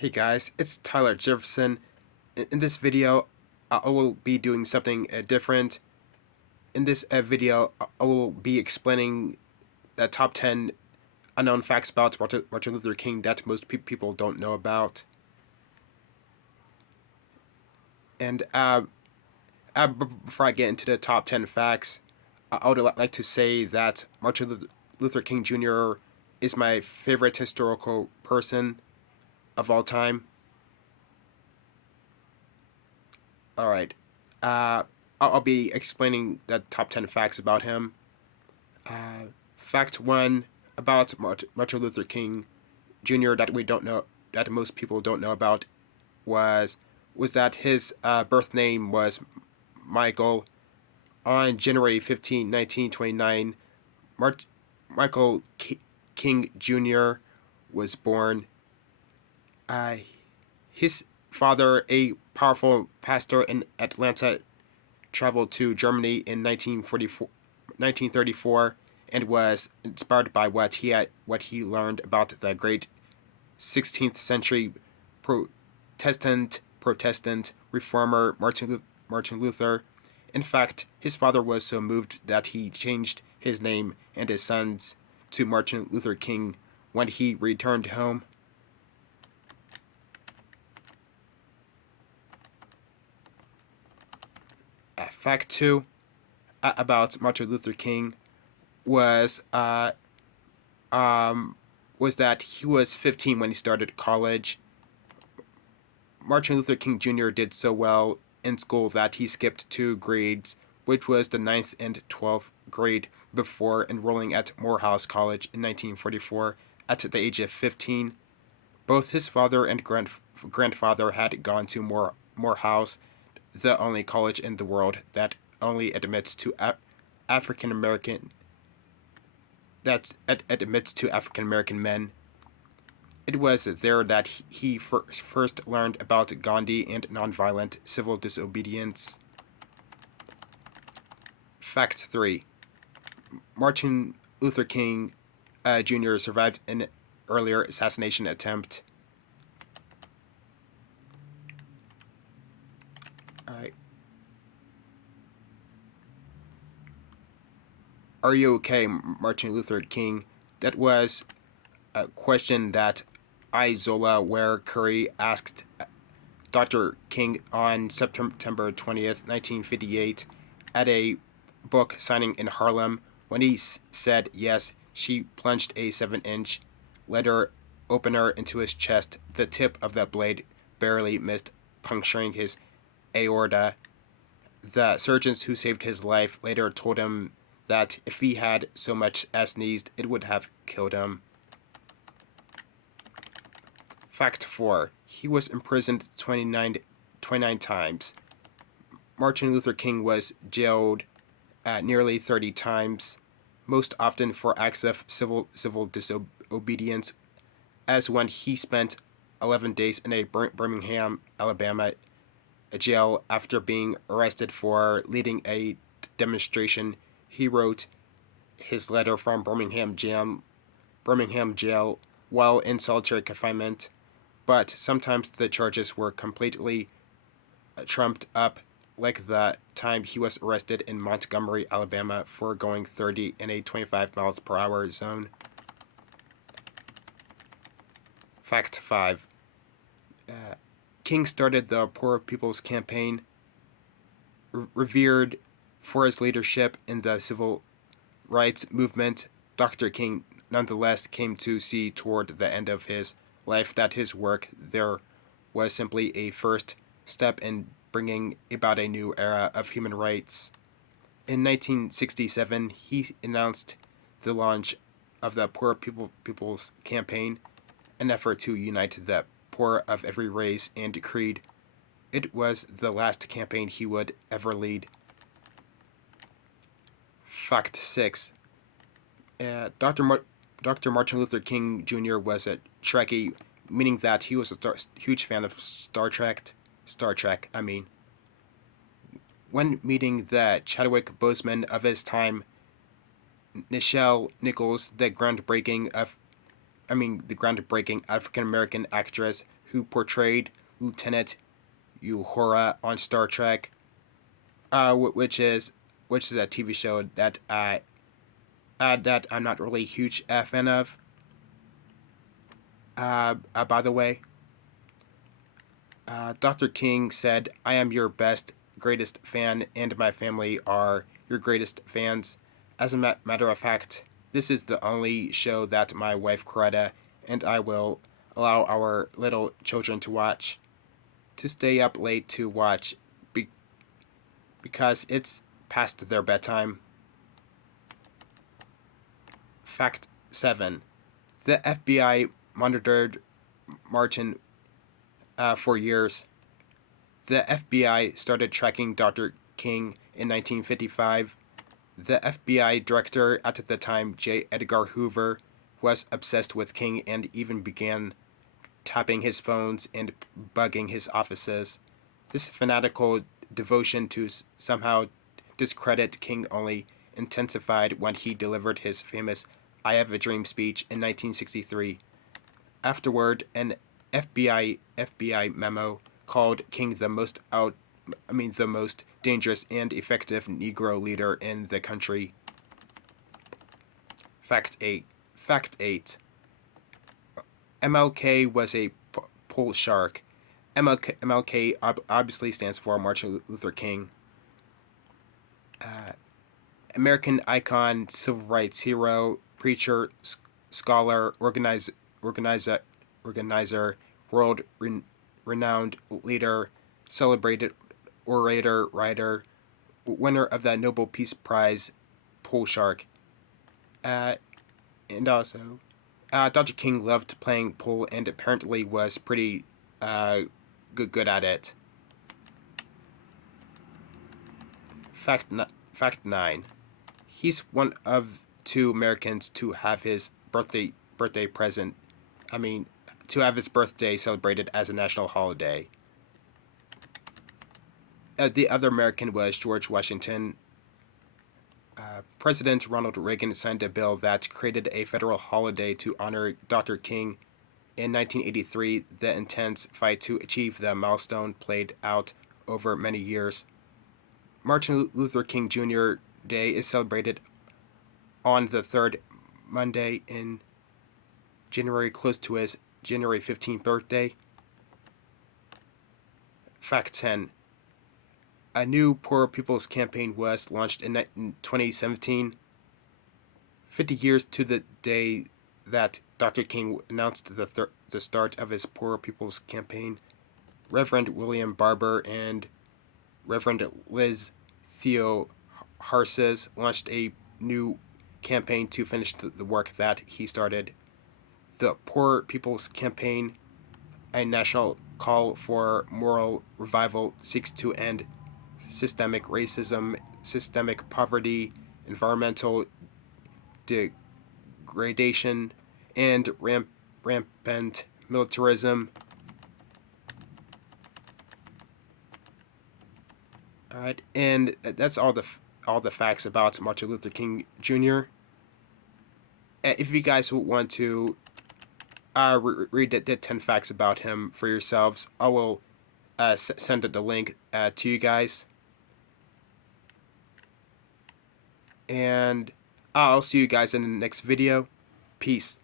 Hey guys, it's Tyler Jefferson. In this video, I will be doing something different. In this video, I will be explaining the top 10 unknown facts about Martin Luther King that most people don't know about. And before I get into the top 10 facts, I would like to say that Martin Luther King Jr. is my favorite historical person of all time. Alright. I'll be explaining the top 10 facts about him. Fact 1 about Martin Luther King Jr. that we don't know, that most people don't know about, was that his birth name was Michael. On January 15, 1929, Michael King Jr. was born. Uh, his father, a powerful pastor in Atlanta, traveled to Germany in 1934 and was inspired by what he learned about the great 16th century Protestant reformer Martin Luther. In fact, his father was so moved that he changed his name and his son's to Martin Luther King when he returned home. Fact 2 about Martin Luther King was that he was 15 when he started college. Martin Luther King Jr. did so well in school that he skipped 2 grades, which was the 9th and 12th grade, before enrolling at Morehouse College in 1944 at the age of 15. Both his father and grandfather had gone to Morehouse, the only college in the world that only admits to African American men. It was there that he first learned about Gandhi and nonviolent civil disobedience. Fact 3. Martin Luther King Jr. survived an earlier assassination attempt. Alright. Are you okay, Martin Luther King? That was a question that Izola Ware Curry asked Dr. King on September 20th, 1958, at a book signing in Harlem. When he said yes, she plunged a 7-inch letter opener into his chest. The tip of the blade barely missed puncturing his aorta. The surgeons who saved his life later told him that if he had so much as sneezed, it would have killed him. Fact 4. He was imprisoned 29 times. Martin Luther King was jailed nearly 30 times, most often for acts of civil disobedience, as when he spent 11 days in a Birmingham, Alabama jail after being arrested for leading a demonstration. He wrote his letter from Birmingham jail while in solitary confinement, but sometimes the charges were completely trumped up, like the time he was arrested in Montgomery, Alabama for going 30 in a 25 miles per hour zone. Fact 5. King started the Poor People's Campaign, revered for his leadership in the civil rights movement. Dr. King nonetheless came to see toward the end of his life that his work there was simply a first step in bringing about a new era of human rights. In 1967, he announced the launch of the Poor People's Campaign, an effort to unite the poor of every race and creed. It was the last campaign he would ever lead. Fact 6. Dr. Martin Luther King Jr. was a Trekkie, meaning that he was a huge fan of Star Trek. When meeting the Chadwick Boseman of his time, Nichelle Nichols, the groundbreaking African American actress who portrayed Lieutenant Uhura on Star Trek, which is a TV show that I'm not really a huge fan of. By the way, Dr. King said, "I am your best, greatest fan, and my family are your greatest fans. As a matter of fact, this is the only show that my wife Coretta and I will allow our little children to watch, to stay up late to watch, because it's past their bedtime." Fact 7. The FBI monitored Martin for years. The FBI started tracking Dr. King in 1955. The FBI director at the time, J. Edgar Hoover, was obsessed with King and even began tapping his phones and bugging his offices. This fanatical devotion to somehow discredit King only intensified when he delivered his famous "I Have a Dream" speech in 1963. Afterward, an FBI memo called King the most dangerous and effective Negro leader in the country. Fact 8. Fact 8. MLK was a pool shark. MLK obviously stands for Martin Luther King. American icon, civil rights hero, preacher, scholar, organizer, world renowned leader, celebrated orator, writer, winner of the Nobel Peace Prize, pool shark. And also, Dr. King loved playing pool and apparently was pretty good at it. Fact 9. He's one of 2 Americans to have his birthday present. To have his birthday celebrated as a national holiday. The other American was George Washington. President Ronald Reagan signed a bill that created a federal holiday to honor Dr. King. In 1983, the intense fight to achieve the milestone played out over many years. Martin Luther King Jr. Day is celebrated on the third Monday in January, close to his January 15th birthday. Fact 10. A new Poor People's Campaign was launched in 2017, 50 years to the day that Dr. King announced the start of his Poor People's Campaign. Reverend William Barber and Reverend Liz Theoharis launched a new campaign to finish the work that he started. The Poor People's Campaign, a national call for moral revival, seeks to end systemic racism, systemic poverty, environmental degradation, and rampant militarism. All right, and that's all the facts about Martin Luther King Jr. If you guys want to read the 10 facts about him for yourselves, I will send the link to you guys. And I'll see you guys in the next video. Peace.